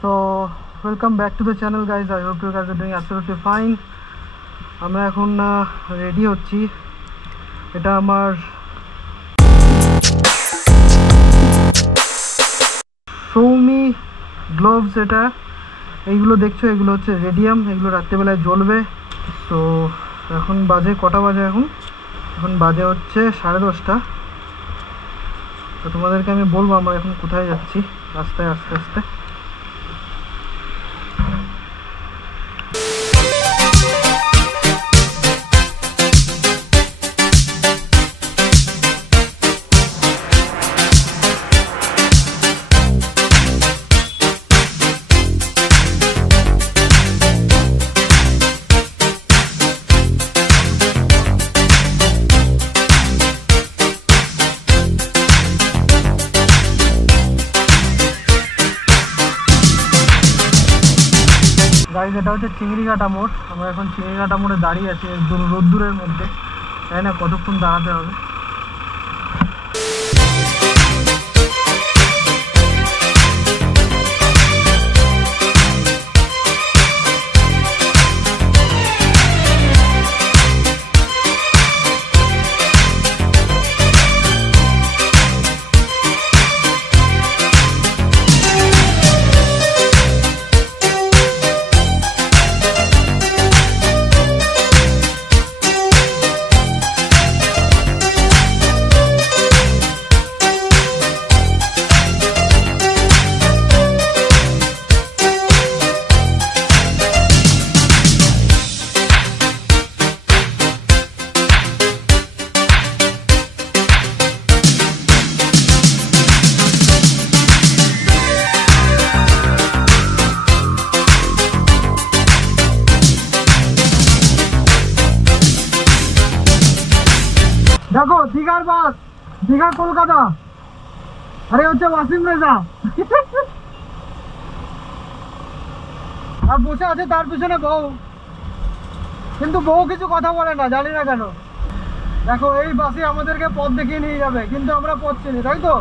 So welcome back to the channel guys. I hope you guys are doing absolutely fine. আমরা এখন ready হচ্ছি। এটা আমার Soumi gloves, এটা এইগুলো দেখছো, এগুলো হচ্ছে রেডিয়াম, এগুলো রাত্রেবেলায় জ্বলবে। তো এখন বাজে কটা বাজে, এখন বাজে হচ্ছে 10:30। তো তোমাদেরকে আমি বলবো আমরা এখন কোথায় যাচ্ছি রাস্তায় আস্তে আস্তে। গাইজ, এটা হচ্ছে চিংড়িঘাটা মোড়। আমরা এখন চিংড়িঘাটা মোড়ে দাঁড়িয়ে আছি রোদ্দুরের মধ্যে, তাই না? কতক্ষণ দাঁড়াতে হবে। দেখো দীঘার বাস, দীঘা কলকাতা, আরে হচ্ছে ওয়াসিম রেজা আর বসে আছে তার পিছনে বউ, কিন্তু বউ কিছু কথা বলে না, জানি না কেন। দেখো এই বাসে আমাদেরকে পথ দেখিয়ে নিয়ে যাবে, কিন্তু আমরা পথ চিনি, তাই তো?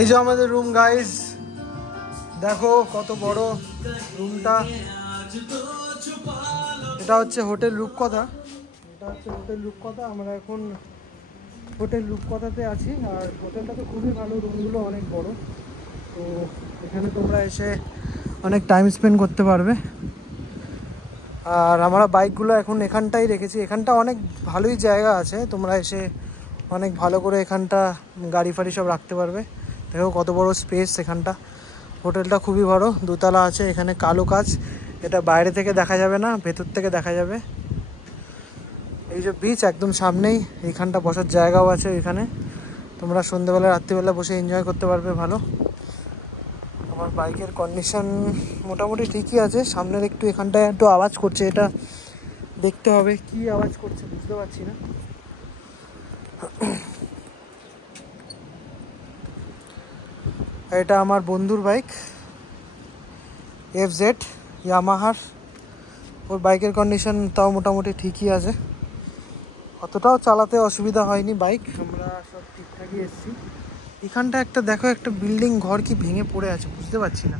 এই যে আমাদের রুম গাইস, দেখো কত বড় রুমটা। এটা হচ্ছে হোটেল রূপকথা, আমরা এখন হোটেল রূপকথাতে আছি। আর হোটেলটা তো খুবই ভালো, রুমগুলো অনেক বড়। তো এখানে তোমরা এসে অনেক টাইম স্পেন্ড করতে পারবে। আর আমরা বাইকগুলো এখন এখানটাই রেখেছি, এখানটা অনেক ভালোই জায়গা আছে, তোমরা এসে অনেক ভালো করে এখানটা গাড়ি ফাড়ি সব রাখতে পারবে। দেখো কত বড় স্পেস এখানটা। হোটেলটা খুবই বড়, দোতলা আছে। এখানে কালো কাচ, এটা বাইরে থেকে দেখা যাবে না, ভেতর থেকে দেখা যাবে। এই যে বিচ একদম সামনেই, এইখানটা বসার জায়গাও আছে। এখানে তোমরা সন্ধ্যেবেলা রাত্রিবেলা বসে এনজয় করতে পারবে ভালো। আমার বাইকের কন্ডিশন মোটামুটি ঠিকই আছে। সামনের একটু এখানটায় একটু আওয়াজ করছে, এটা দেখতে হবে কি আওয়াজ করছে, বুঝতে পারছি না। এটা আমার বন্ধুর বাইক, FZ ইয়ামাহার। ওর বাইকের কন্ডিশন তাও মোটামুটি ঠিকই আছে, অতটাও চালাতে অসুবিধা হয়নি বাইক, আমরা সব ঠিকঠাকই এসেছি। এখানটা একটা দেখো, একটা বিল্ডিং ঘর কি ভেঙে পড়ে আছে, বুঝতে পারছি না।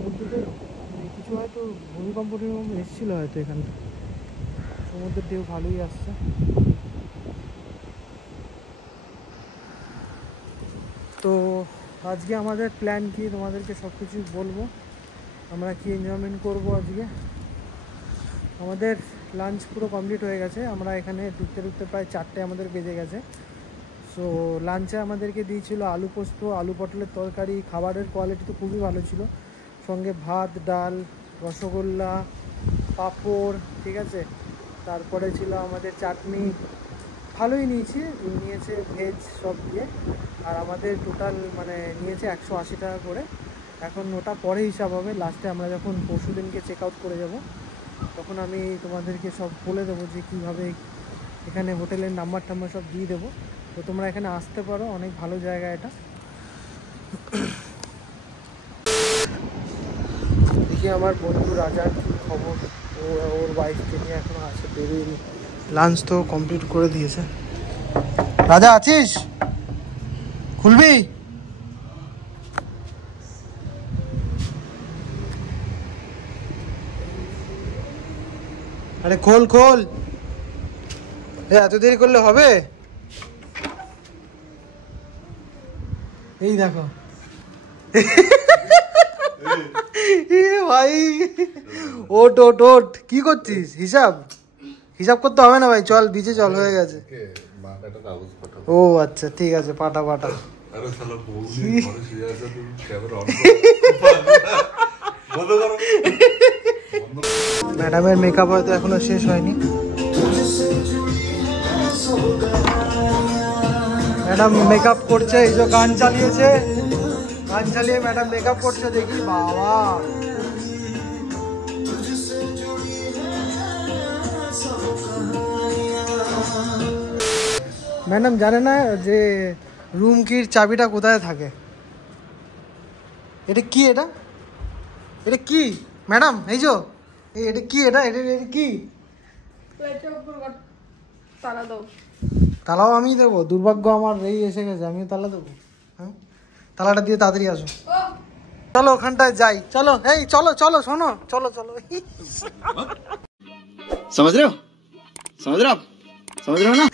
সমুদ্রতে কিছু হয়তো ভূমিকম্প এসেছিলো হয়তো এখানটা, সমুদ্রের ঢেউ ভালোই আসছে। তো আজকে আমাদের প্ল্যান কি তোমাদেরকে সব কিছু বলবো, আমরা কি এনজয়মেন্ট করব আজকে। আমাদের লাঞ্চ পুরো কমপ্লিট হয়ে গেছে, আমরা এখানে ঢুকতে ঢুকতে প্রায় 4টে আমাদের বেজে গেছে। সো লাঞ্চে আমাদেরকে দিয়েছিল আলু পোস্ত, আলু পটলের তরকারি, খাবারের কোয়ালিটি তো খুবই ভালো ছিল, সঙ্গে ভাত, ডাল, রসগোল্লা, পাঁপড়, ঠিক আছে, তারপরে ছিল আমাদের চাটনি, ভালোই নিয়েছে ভেজ সব দিয়ে। আর আমাদের টোটাল মানে নিয়েছে 180 টাকা করে। এখন ওটা পরে হিসাব হবে, লাস্টে আমরা যখন পরশু দিনকে চেক আউট করে যাব তখন আমি তোমাদেরকে সব বলে দেবো যে কীভাবে এখানে হোটেলের নাম্বার টাম্বার সব দিয়ে দেবো। তো তোমরা এখানে আসতে পারো, অনেক ভালো জায়গা এটা। দেখি আমার বন্ধু রাজার কী খবর, ওর ওয়াইফকে নিয়ে এখনো আছে, বেরিয়ে লাঞ্চ তো কমপ্লিট করে দিয়েছে। রাজা আছিস? খুলবি? আরে খোল খোল, এত দেরি করলে হবে? এই দেখো ভাই, ওট ওট ওট, কি করছিস? হিসাব হিসাব করতে হবে না ভাই, চল বিচে চল, হয়ে গেছে। ও আচ্ছা ঠিক আছে, পাঠা পাঠা। ম্যাডামের মেকআপ হয়তো এখনো শেষ হয়নি। ম্যাডাম মেকআপ করছে, এই যে গান চালিয়েছে, গান চালিয়ে ম্যাডাম মেকআপ করছে, দেখি বাবা। ম্যাডাম জানে না যে রুম কির চাবিটা কোথায় থাকে। এটা কি? এটা এটা কি ম্যাডাম? এই যে এটা কি? এটা এটা কি? তালাও আমি দেবো? দুর্ভাগ্য আমার, এই এসে গেছে, আমিও তালা দেবো। হ্যাঁ, তালাটা দিয়ে তাড়াতাড়ি আসো। চলো ওখানটায় যাই, চলো। এই চলো চলো, শোনো, চলো চলো। समझ रहे हो ना?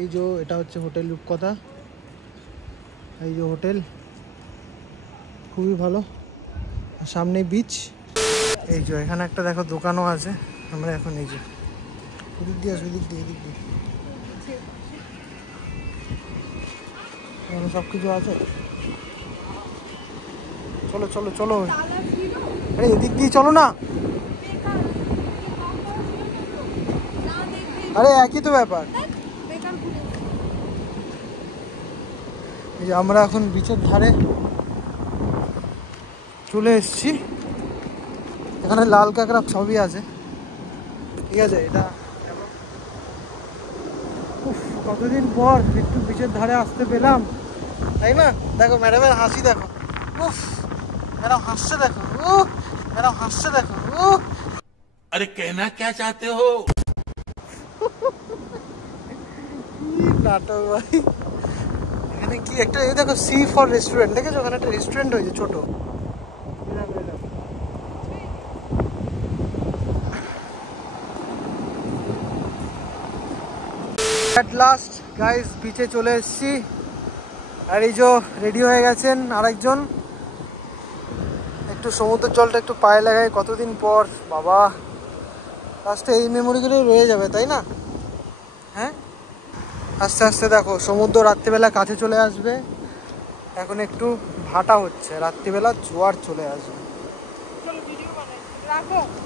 এই যে এটা হচ্ছে হোটেল রূপকথা, এই যে হোটেল খুবই ভালো, সামনে বিচ। এই যে এখানে একটা দেখো দোকানও আছে। আমরা এখন এই যে এদিক দিয়ে আসো, এদিক দিয়ে এখানে সব কিছু আছে। চলো চলো চলো, আরে এদিক দিয়ে চলো না, আরে একই তো ব্যাপার। এই যে আমরা এখন বিচের ধারে চলে এসেছি, এখানে লাল কাঁকড়া সবই আছে, ঠিক আছে। এটা কতদিন পর একটু বিচের ধারে আসতে পেলাম, তাই না? দেখো ম্যাডামের হাসি দেখো, উফ ম্যাডাম হাসছে দেখো, ম্যাডাম হাসছে দেখো। अरे कहना क्या चाहते हो? নাটক ভাই, এখানে কি একটা এই দেখো, সি ফর রেস্টুরেন্ট, দেখেছো? ওখানে একটা রেস্টুরেন্ট হয়েছে ছোট। অ্যাট লাস্ট গাইস বিচে চলে এসেছি, আর এই যে রেডি হয়ে গেছেন আরেকজন। একটু সমুদ্রের জলটা একটু পায়ে লাগায়, কতদিন পর বাবা। লাস্টে এই মেমোরিগুলোই রয়ে যাবে, তাই না? হ্যাঁ, আস্তে আস্তে দেখো সমুদ্র রাত্রিবেলা কাছে চলে আসবে। এখন একটু ভাটা হচ্ছে, রাত্রিবেলা জোয়ার চলে আসবে।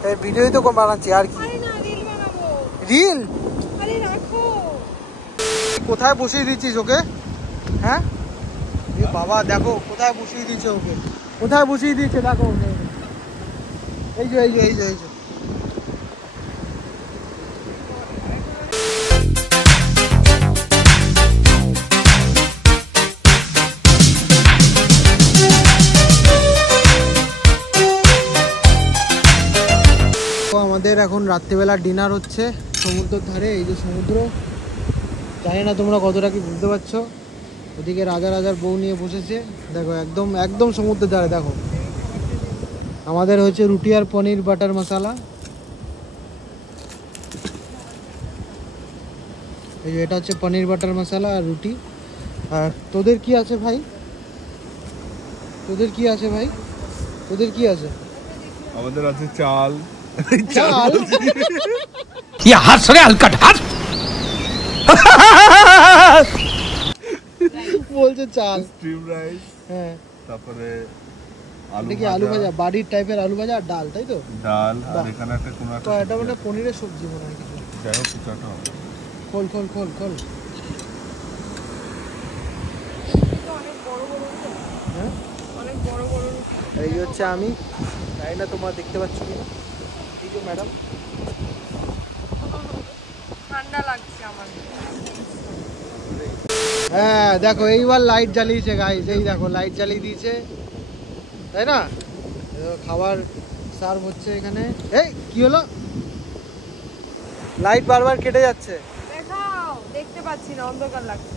তাই ভিডিওই তো বানাচ্ছি, আর কি রিল। কোথায় বসিয়ে দিচ্ছিস ওকে? হ্যাঁ বাবা দেখো কোথায় বসিয়ে দিচ্ছে ওকে, কোথায় বসিয়ে দিচ্ছে দেখো। এই যে এই যে এই যে এই যে আমাদের এখন রাত্রিবেলা ডিনার হচ্ছে সমুদ্রের ধারে। এই যে সমুদ্র, জানি না তোমরা কতটা কি বুঝতে পারছো, ওদিকে রাজা রাজার বউ নিয়ে বসেছে, দেখো একদম একদম সমুদ্রের ধারে। দেখো আমাদের হচ্ছে রুটি আর পনির বাটার মশলা। এই যে এটা হচ্ছে পনির বাটার মশলা আর রুটি। আর তোদের কি আছে ভাই? তোদের কি আছে ভাই? তোদের কি আছে? আমাদের আছে চাল। চাল? ये हंस रहे हलकट हंस বলছে চাল। স্টিম রাইস, হ্যাঁ তারপরে এটা কি আলু ভাজা, বাড়ির টাইপের আলু ভাজা আর ডাল, তাই তো? ডাল, আর বাহ। এখানে একটা কোনো তো একটা এটা মানে পনিরের সবজি মনে হয় কিছু। যাই হোক কিছু একটা হবে। খোল খোল খোল খোল। হ্যাঁ এই হচ্ছে আমি, জানি না তোমরা দেখতে পাচ্ছ কিনা। এই যে ম্যাডাম, ঠান্ডা লাগছে আমার। হ্যাঁ দেখো এইবার লাইট জ্বালিয়েছে গাইস, এই দেখো লাইট জ্বালিয়ে দিয়েছে, তাই না? খাবার সার্ভ হচ্ছে এখানে। এই কি হলো? লাইট বারবার কেটে যাচ্ছে। দেখাও, দেখতে পাচ্ছি না, অন্ধকার লাগছে।